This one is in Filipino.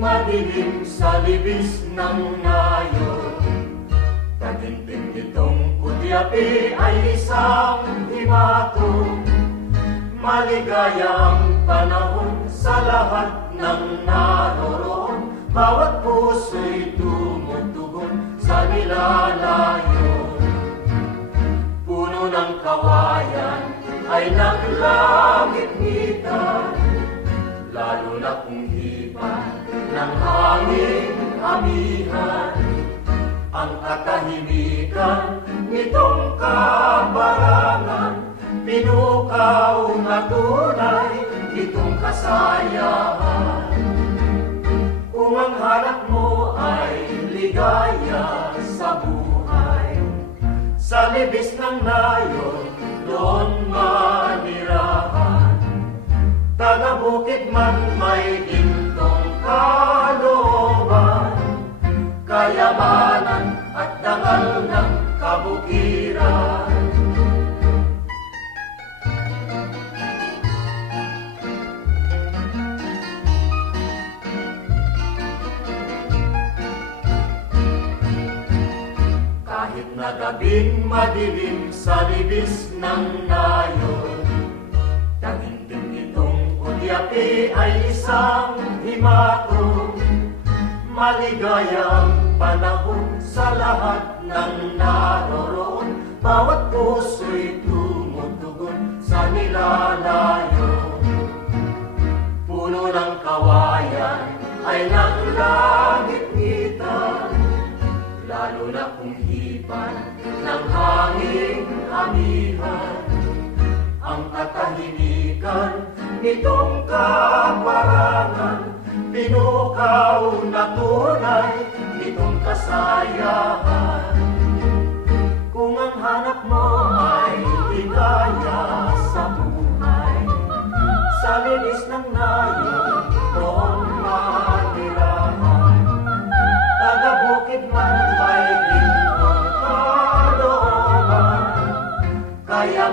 madilim sa libis ng nayon. Taginting itong kudyapi ay isang himato. Maligayang panahon sa lahat ng naroroon. Bawat puso'y tumutugon sa nilalayon. Puno ng kawayan ay naglangit-ngitan, lalo na kung hipan ng hangin amihan. Ang katahimikan nitong kabarangan, pinukaw na tunay itong kasayahan. Kung ang hanap mo ay ligaya sa buhay, sa libis ng nayon doon manirahan. Taga-bukid man may gintong kalooban, kayamanan at dangal ng kabukiran. Kahit na gabing madilim sa libis ng nayon, taginting itong kudyapi ay isang himato. Maligayang panahon sa lahat ng naroroon. Bawat puso'y tumutugon sa nilalayon. Puno ng kawayan ay naglangit-ngitan, lalo na kung hipan ng hangin amihan. Ang katahimikan nitong kabarangan, pinukaw na tunay nitong kasayahan. Kung ang hanap mo ay ligaya sa buhay, sa linis ng nayon doon manirahan. Taga-bukid man may gintong kalooban, kaya